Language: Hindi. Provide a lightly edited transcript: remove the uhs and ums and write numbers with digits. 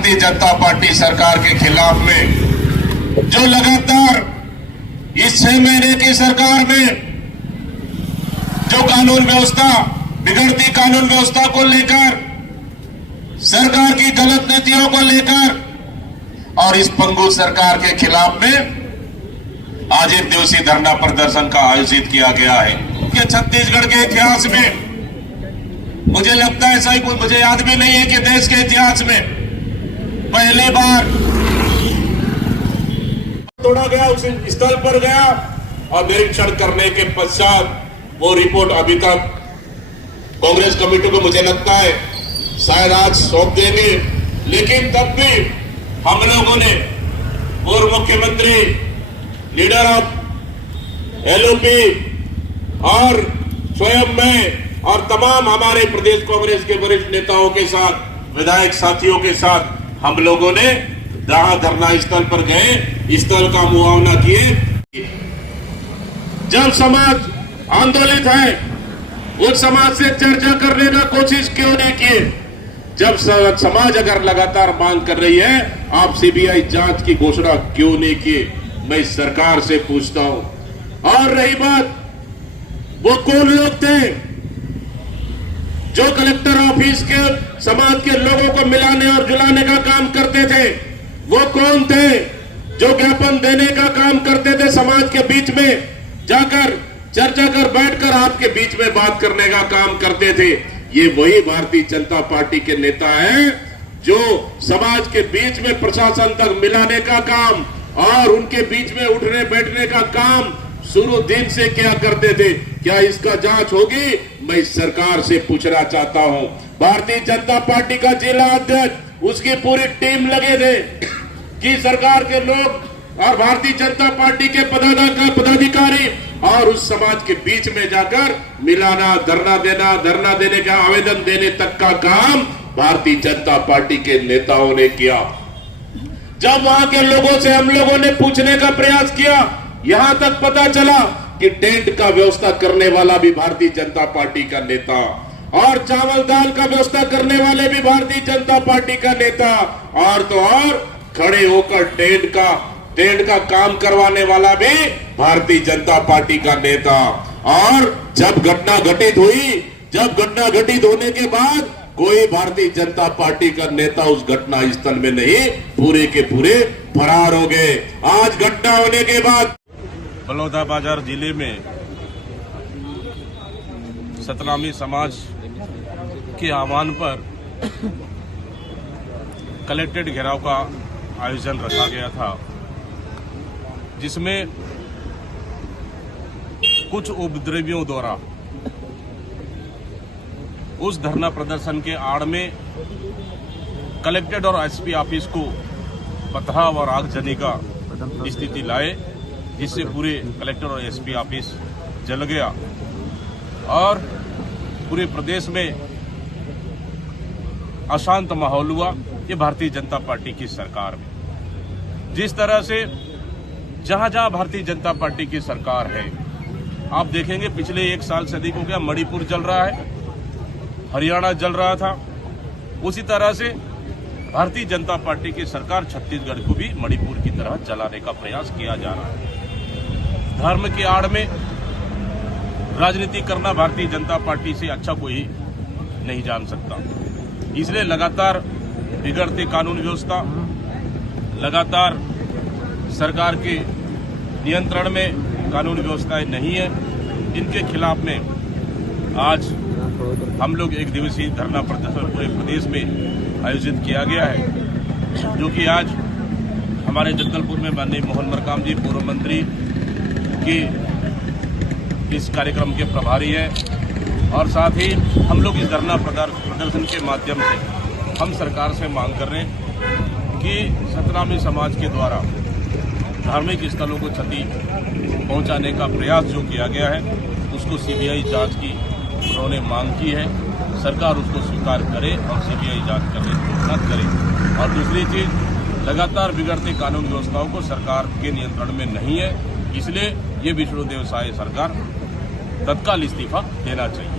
भारतीय जनता पार्टी सरकार के खिलाफ में जो लगातार इस 6 महीने की सरकार में जो कानून व्यवस्था, बिगड़ती कानून व्यवस्था को लेकर, सरकार की गलत नीतियों को लेकर और इस पंगु सरकार के खिलाफ में आज एक दिवसीय धरना प्रदर्शन का आयोजित किया गया है। कि छत्तीसगढ़ के इतिहास में मुझे लगता है, ऐसा ही कुछ मुझे याद भी नहीं है कि देश के इतिहास में पहली बार तोड़ा गया, उस स्थल पर गया और निरीक्षण करने के पश्चात वो रिपोर्ट अभी तक कांग्रेस कमेटी को मुझे लगता है शायद आज सौंप देंगे। लेकिन तब भी हम लोगों ने पूर्व मुख्यमंत्री, लीडर ऑफ एलओपी और स्वयं मैं और तमाम हमारे प्रदेश कांग्रेस के वरिष्ठ नेताओं के साथ, विधायक साथियों के साथ हम लोगों ने धरना स्थल पर गए, स्थल का मुआयना किए। जब समाज आंदोलित है, उस समाज से चर्चा करने का कोशिश क्यों नहीं किए? जब समाज अगर लगातार मांग कर रही है, आप सीबीआई जांच की घोषणा क्यों नहीं किए? मैं इस सरकार से पूछता हूं। और रही बात, वो कौन लोग थे जो कलेक्टर ऑफिस के समाज के लोगों को मिलाने और जुलाने का काम करते थे? वो कौन थे जो ज्ञापन देने का काम करते थे, समाज के बीच में जाकर चर्चा कर बैठकर आपके बीच में बात करने का काम करते थे? ये वही भारतीय जनता पार्टी के नेता हैं जो समाज के बीच में प्रशासन तक मिलाने का काम और उनके बीच में उठने बैठने का काम शुरू दिन से क्या करते थे। क्या इसका जांच होगी? मैं इस सरकार से पूछना चाहता हूं। भारतीय जनता पार्टी का जिला अध्यक्ष, उसकी पूरी टीम लगे थे कि सरकार के लोग और भारतीय जनता पार्टी के पदाधिकारी और उस समाज के बीच में जाकर मिलाना, धरना देने का आवेदन देने तक का काम भारतीय जनता पार्टी के नेताओं ने किया। जब वहां के लोगों से हम लोगों ने पूछने का प्रयास किया, यहां तक पता चला कि टेंट का व्यवस्था करने वाला भी भारतीय जनता पार्टी का नेता और चावल दाल का व्यवस्था करने वाले भी भारतीय जनता पार्टी का नेता और तो और खड़े होकर टेंट का काम करवाने वाला भी भारतीय जनता पार्टी का नेता। और जब घटना घटित होने के बाद कोई भारतीय जनता पार्टी का नेता उस घटना स्थल में नहीं, पूरे के पूरे फरार हो गए। आज घटना होने के बाद बलौदाबाजार जिले में सतनामी समाज के आह्वान पर कलेक्ट्रेट घेराव का आयोजन रखा गया था, जिसमें कुछ उपद्रवियों द्वारा उस धरना प्रदर्शन के आड़ में कलेक्ट्रेट और एसपी ऑफिस को पथराव और आगजनी का स्थिति लाए, जिससे पूरे कलेक्टर और एसपी ऑफिस जल गया और पूरे प्रदेश में अशांत माहौल हुआ। ये भारतीय जनता पार्टी की सरकार में जिस तरह से जहां भारतीय जनता पार्टी की सरकार है, आप देखेंगे पिछले 1 साल से अधिक हो गया मणिपुर जल रहा है, हरियाणा जल रहा था। उसी तरह से भारतीय जनता पार्टी की सरकार छत्तीसगढ़ को भी मणिपुर की तरह जलाने का प्रयास किया जा रहा है। धर्म की आड़ में राजनीति करना भारतीय जनता पार्टी से अच्छा कोई नहीं जान सकता। इसलिए लगातार बिगड़ते कानून व्यवस्था, लगातार सरकार के नियंत्रण में कानून व्यवस्थाएं नहीं है, इनके खिलाफ में आज हम लोग एक दिवसीय धरना प्रदर्शन पूरे प्रदेश में आयोजित किया गया है, जो कि आज हमारे जगदलपुर में माननीय मोहन मरकाम जी पूर्व मंत्री की इस कार्यक्रम के प्रभारी हैं और साथ ही हम लोग इस धरना प्रदर्शन के माध्यम से हम सरकार से मांग कर रहे हैं कि सतनामी समाज के द्वारा धार्मिक स्थलों को क्षति पहुंचाने का प्रयास जो किया गया है, उसको सीबीआई जांच की उन्होंने मांग की है। सरकार उसको स्वीकार करे और सीबीआई जांच करने की घोषणा करे। और दूसरी चीज, लगातार बिगड़ते कानून व्यवस्थाओं को सरकार के नियंत्रण में नहीं है, इसलिए ये विष्णुदेव साय सरकार तत्काल इस्तीफा देना चाहिए।